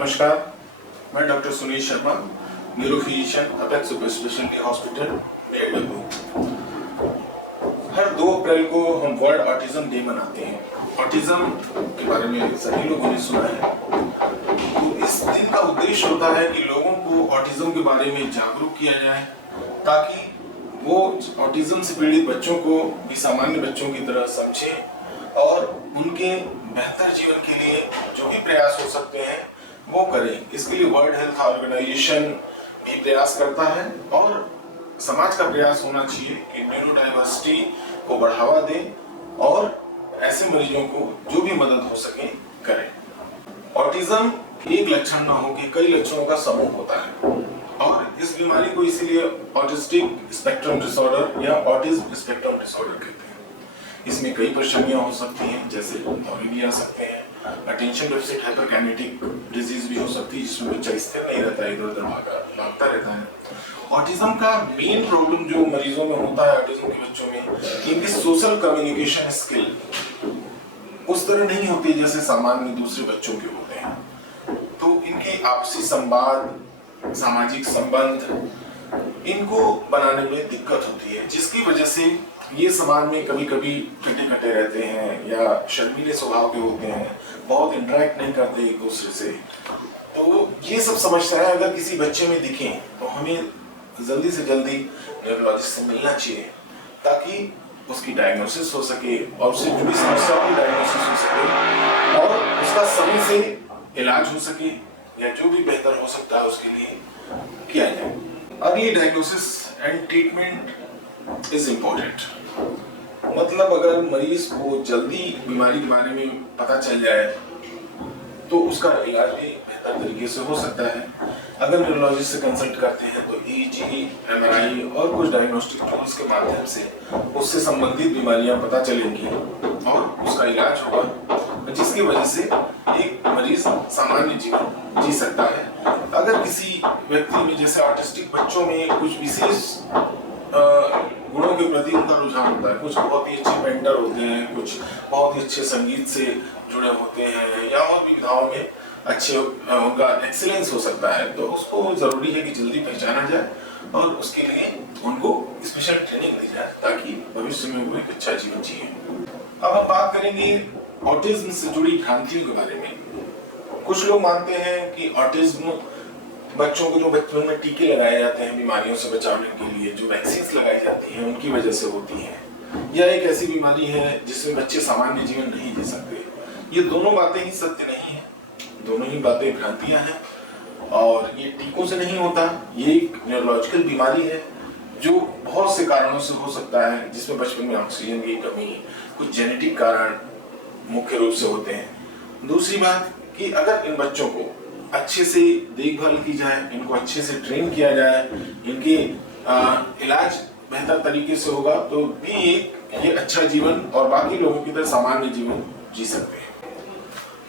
नमस्कार, मैं doctor Sunil Sharma, neurophysician, apex super speciality hospital, AW। हर 2 अप्रैल को हम वर्ल्ड ऑटिज्म डे मनाते हैं। ऑटिज्म के बारे में सभी लोगों ने सुना है। तो इस दिन का उद्देश्य होता है कि लोगों को ऑटिज्म के बारे में जागरूक किया जाए, ताकि वो ऑटिज्म से पीड़ित बच्चों को भी सामान्य बच्चों की तरह समझें और उनके बेहतर जीवन के लिए जो भी प्रयास हो सकते हैं वो करें। इसके लिए वर्ल्ड हेल्थ ऑर्गेनाइजेशन भी प्रयास करता है और समाज का प्रयास होना चाहिए कि न्यूरोडाइवर्सिटी को बढ़ावा दें और ऐसे मरीजों को जो भी मदद हो सके करें। ऑटिज्म एक लक्षण ना हो कि कई लक्षणों का समूह होता है और इस बीमारी को इसीलिए ऑटिस्टिक स्पेक्ट्रम डिसऑर्डर या ऑटिज्म स्पेक्ट्रम डिसऑर्डर कहते हैं। इसमें कई परेशानियां हो सकती हैं, जैसे दौरे भी आ सकते हैं, अटेंशन डेफिसिट हाइपरकिनेटिक डिजीज भी हो सकती है जिसमें बच्चा स्थिर नहीं रहता है, इधर-उधर भागता रहता है। ऑटिज्म का मेन प्रॉब्लम जो मरीजों में होता है ऑटिज्म के बच्चों में, इनकी सोशल कम्युनिकेशन स्किल उस तरह नहीं होती जैसे सामान्य दूसरे बच्चों के होते हैं। तो इनकी आपसी संवाद, सामाजिक संबंध इनको बनाने में दिक्कत होती है, जिसकी वजह से ये समाज में कभी-कभी कटे-कटे रहते हैं या शर्मीले स्वभाव के होते हैं, बहुत इंटरेक्ट नहीं करते एक दूसरे से। तो ये सब समस्याएं अगर किसी बच्चे में दिखें तो हमें जल्दी से जल्दी न्यूरोलॉजिस्ट से मिलना चाहिए, ताकि उसकी डायग्नोसिस हो सके और उससे जुड़ी समस्याओं की डायग्नोसिस हो सके और उसका समय से इलाज हो सके या जो भी बेहतर हो सकता है उसके लिए किया जाए। अगली diagnosis and treatment is important. मतलब अगर मरीज को जल्दी बीमारी के बारे में पता चल जाए तो उसका इलाज भी बेहतर तरीके से हो सकता है। अगर न्यूरोलॉजिस्ट से कंसल्ट करते हैं तो EEG, MRI और कुछ डायग्नोस्टिक टूल्स के माध्यम से उससे संबंधित बीमारियां पता चलेंगी और उसका इलाज होगा, जिसकी वजह से एक मरीज सामान्य जीवन जी सकता है। अगर किसी व्यक्ति में, जैसे ऑटिस्टिक बच्चों में कुछ विशेष गुणों के प्रति उनका रुझान होता है, कुछ बहुत ही अच्छे पेंटर होते हैं, कुछ बहुत ही अच्छे संगीत से जुड़े होते हैं या और भी विधाओं में अच्छे उनका एक्सीलेंस हो सकता है, तो उसको जरूरी है कि जल्दी पहचाना जाए और उसके लिए उनको स्पेशल ट्रेनिंग दी जाए ताकि भविष्य में वो एक अच्छा जीवन जिए। अब हम बात करेंगे ऑटिज्म से जुड़ी भ्रांतियों के बारे में। कुछ लोग मानते हैं कि ऑटिज्म बच्चों को जो बचपन में टीके लगाए जाते हैं बीमारियों से बचाने के लिए, जो वैक्सीन लगाई जाती हैं उनकी वजह से होती है, यह एक ऐसी बीमारी है जिसमें बच्चे सामान्य जीवन नहीं जी सकते। ये दोनों बातें ही सत्य नहीं है, दोनों ही बातें भ्रांतियां हैं और ये टीकों से नहीं होता। ये एक न्यूरोलॉजिकल बीमारी है जो बहुत से कारणों से हो सकता है, जिसमें बचपन में ऑक्सीजन की कमी, कुछ जेनेटिक कारण मुख्य रूप से होते हैं। दूसरी बात कि अगर इन बच्चों को अच्छे से देखभाल की जाए, इनको अच्छे से ट्रेन किया जाए, इनके इलाज बेहतर तरीके से होगा तो भी ये अच्छा जीवन और बाकी लोगों की तरह सामान्य जीवन जी सकते हैं।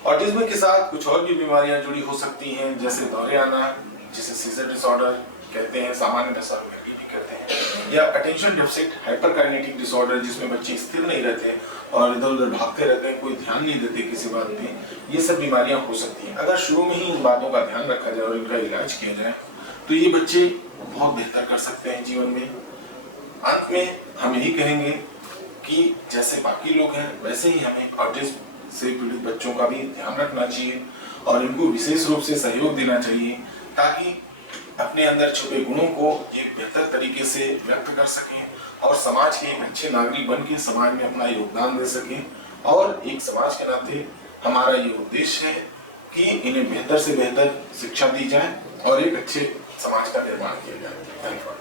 ऑटिज्म के साथ कुछ और भी बीमारियां जुड़ी हो सकती हैं, जैसे दौरे आना, जिसे सीजर डिसऑर्डर कहते हैं, सामान्य भाषा में भी कहते हैं, या अटेंशन डेफिसिट हाइपरकिनेटिक डिसऑर्डर, जिसमें बच्चे स्थिर नहीं रहते और इधर उधर भागते रहते हैं, कोई ध्यान नहीं देते किसी बात में। ये सब बीमारियां हो सकती हैं। अगर शुरू में ही इन बातों का ध्यान रखा जाए और इनका इलाज किया जाए तो ये बच्चे बहुत बेहतर कर सकते हैं जीवन में। अंत में हम यही कहेंगे कि जैसे बाकी लोग हैं वैसे ही हमें ऑटिज्म से पीड़ित बच्चों का भी ध्यान रखना चाहिए और इनको विशेष रूप से सहयोग देना चाहिए, ताकि अपने अंदर छुपे गुणों को ये बेहतर तरीके से व्यक्त कर सकें और समाज के एक अच्छे नागरिक बन के समाज में अपना योगदान दे सकें। और एक समाज के नाते हमारा ये उद्देश्य है कि इन्हें बेहतर से बेहतर शिक्षा दी जाए और एक अच्छे समाज का निर्माण किया जाए। धन्यवाद।